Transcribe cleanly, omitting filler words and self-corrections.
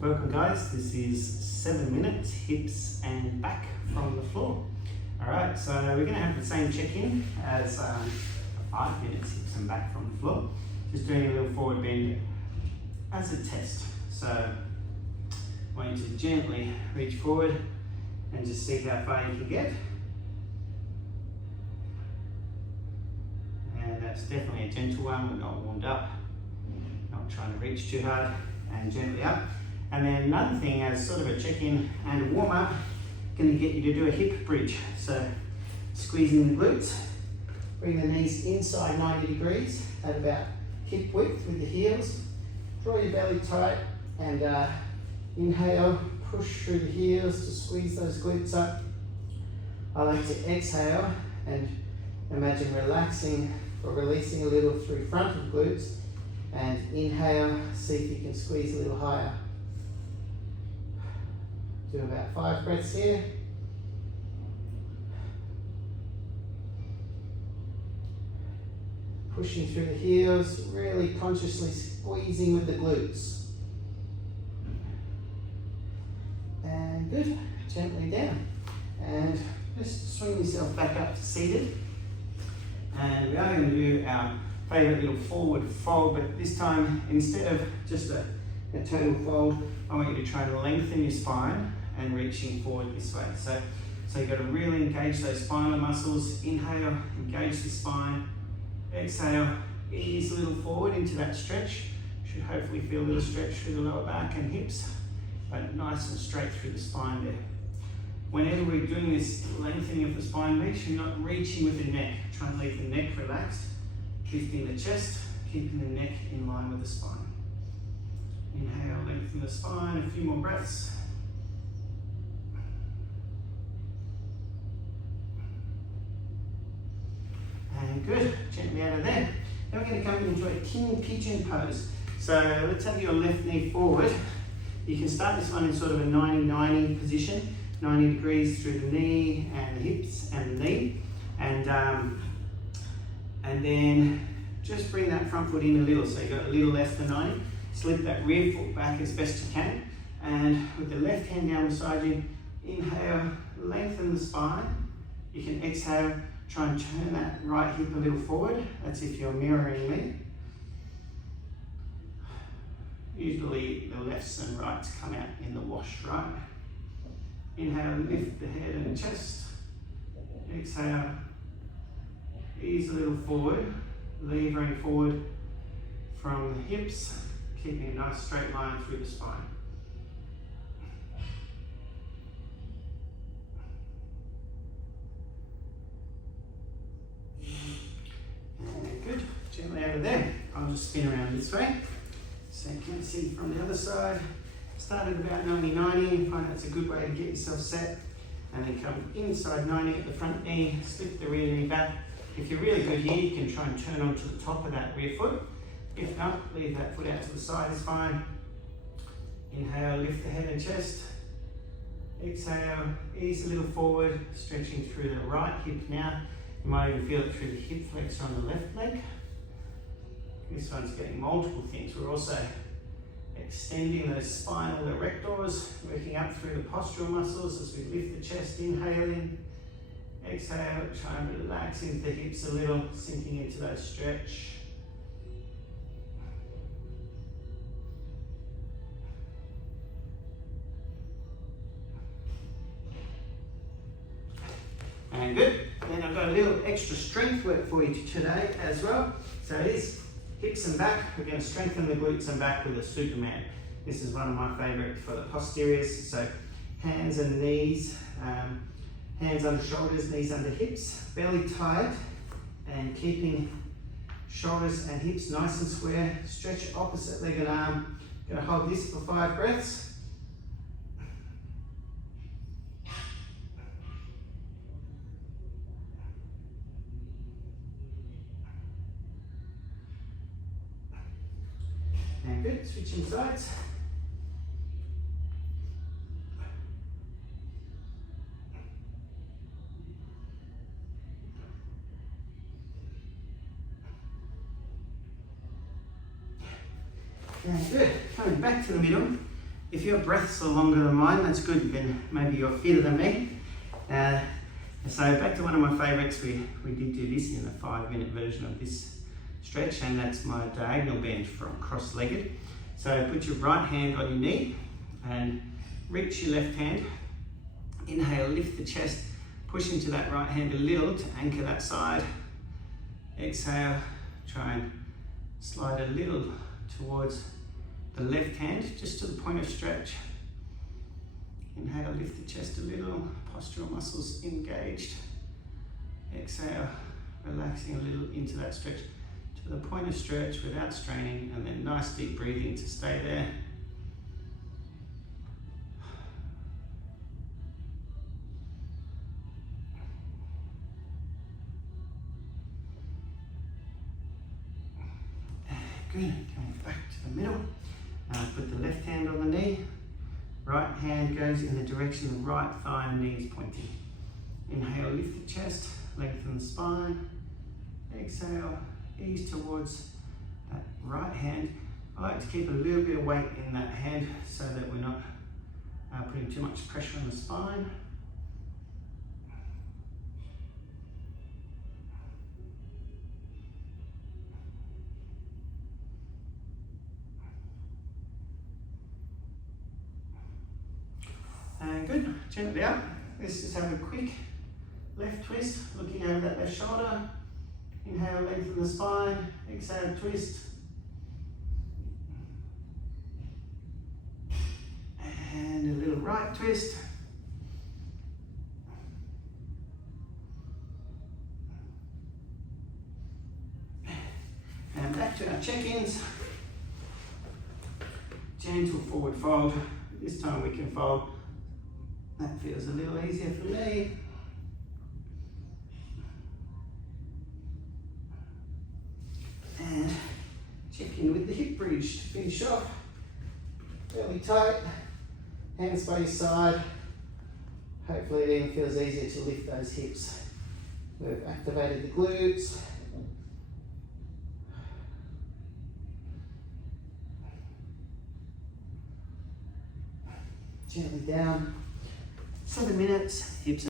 Welcome guys, this is 7 minutes hips and back from the floor. Alright, so we're going to have the same check-in as 5 minutes hips and back from the floor. Just doing a little forward bend as a test. So I want you to gently reach forward and just see how far you can get. And that's definitely a gentle one, we're not warmed up, not trying to reach too hard, and gently up. And then another thing as sort of a check-in and a warm-up, going to get you to do a hip bridge. So squeezing the glutes, bring the knees inside 90 degrees at about hip width with the heels. Draw your belly tight and inhale, push through the heels to squeeze those glutes up. I like to exhale and imagine relaxing or releasing a little through front of glutes, and inhale, see if you can squeeze a little higher. Do about 5 breaths here. Pushing through the heels, really consciously squeezing with the glutes. And good, gently down. And just swing yourself back up to seated. And we are going to do our favourite little forward fold, but this time, instead of just a total fold, I want you to try and lengthen your spine and reaching forward this way. So you've got to really engage those spinal muscles. Inhale, engage the spine. Exhale, ease a little forward into that stretch. Should hopefully feel a little stretch through the lower back and hips, but nice and straight through the spine there. Whenever we're doing this lengthening of the spine, make sure you're not reaching with the neck. Try and leave the neck relaxed, lifting the chest, keeping the neck in line with the spine. Inhale, lengthen the spine, a few more breaths. And good, gently out of there. Then we're going to come into a king pigeon pose. So let's have your left knee forward. You can start this one in sort of a 90-90 position, 90 degrees through the knee and the hips and the knee. And then just bring that front foot in a little, so you've got a little less than 90. Slip that rear foot back as best you can. And with the left hand down beside you, inhale, lengthen the spine. You can exhale, try and turn that right hip a little forward. That's if you're mirroring me. Usually the lefts and rights come out in the wash, right? Inhale, lift the head and the chest. Exhale, ease a little forward, levering forward from the hips, keeping a nice straight line through the spine. And good, gently out of there. I'll just spin around this way so you can see from the other side. Start at about 90-90, find that's a good way to get yourself set. And then come inside 90 at the front knee, slip the rear knee back. If you're really good here, you can try and turn onto the top of that rear foot. If not, leave that foot out to the side is fine. Inhale, lift the head and chest. Exhale, ease a little forward, stretching through the right hip now. You might even feel it through the hip flexor on the left leg. This one's getting multiple things. We're also extending those spinal erectors, working up through the postural muscles as we lift the chest, inhaling. Exhale, try and relax into the hips a little, sinking into that stretch. And good. Then I've got a little extra strength work for you today as well. So it is hips and back. We're going to strengthen the glutes and back with a Superman. This is one of my favourite for the posteriors. So hands and knees, hands under shoulders, knees under hips, belly tight, and keeping shoulders and hips nice and square. Stretch opposite leg and arm. Going to hold this for 5 breaths. And good, switching sides. And good, coming back to the middle. If your breaths are longer than mine, that's good, then maybe you're fitter than me. So back to one of my favourites, we did do this in a 5-minute version of this stretch, and that's my diagonal bend from cross-legged. So put your right hand on your knee and reach your left hand. Inhale, lift the chest, push into that right hand a little to anchor that side. Exhale, try and slide a little towards the left hand, just to the point of stretch. Inhale, lift the chest a little, postural muscles engaged. Exhale, relaxing a little into that stretch, to the point of stretch without straining, and then nice deep breathing to stay there. Good, coming back to the middle. Put the left hand on the knee. Right hand goes in the direction of the right thigh and knee is pointing. Inhale, lift the chest, lengthen the spine. Exhale, ease towards that right hand. I like to keep a little bit of weight in that hand so that we're not putting too much pressure on the spine. And good, gently up. Let's just have a quick left twist, looking over that left shoulder. Inhale, lengthen the spine. Exhale, twist. And a little right twist. And back to our check-ins. Gentle forward fold. This time we can fold. That feels a little easier for me. And check in with the hip bridge to finish off. Fairly tight, hands by your side. Hopefully it even feels easier to lift those hips. We've activated the glutes. Gently down. 7 minutes, hips